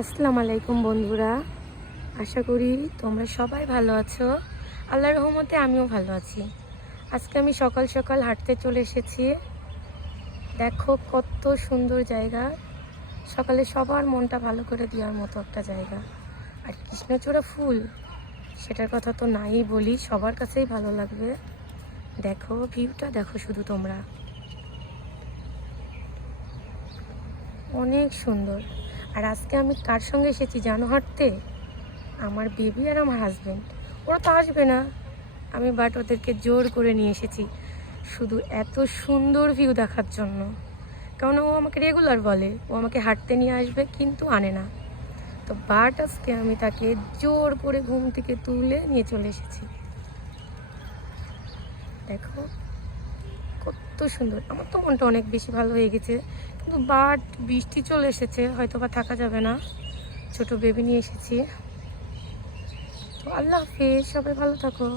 আসসালামু আলাইকুম বন্ধুরা, আশা করি তোমরা সবাই ভালো আছো। আল্লাহর রহমতে আমিও ভালো আছি। আজকে আমি সকাল সকাল হাঁটতে চলে এসেছি। দেখো কত সুন্দর জায়গা, সকালে সবার মনটা ভালো করে দেওয়ার মতো একটা জায়গা। আর কৃষ্ণচূড়া ফুল, সেটার কথা তো নাই বলি, সবার কাছেই ভালো লাগবে। দেখো ভিউটা, দেখো শুধু তোমরা, অনেক সুন্দর। আর আজকে আমি কার সঙ্গে এসেছি জানো হাঁটতে? আমার বেবি আর আমার হাজব্যান্ড। ওরা তো আসবে না, বাট ওদেরকে জোর করে নিয়ে এসেছি শুধু এত সুন্দর ভিউ দেখার জন্য। কারণ ও আমাকে রেগুলার বলে ও আমাকে হাঁটতে নিয়ে আসবে, কিন্তু আনে না। তো বাট আজকে আমি তাকে জোর করে ঘুম থেকে তুলে নিয়ে চলে এসেছি। দেখো কত সুন্দর, আমার তো মনটা অনেক বেশি ভালো হয়ে গেছে। কিন্তু বাট বৃষ্টি চলে এসেছে, হয়তো বা থাকা যাবে না। ছোট বেবি নিয়ে এসেছি। তো আল্লাহ হাফেজ, সবাই ভালো থাকো।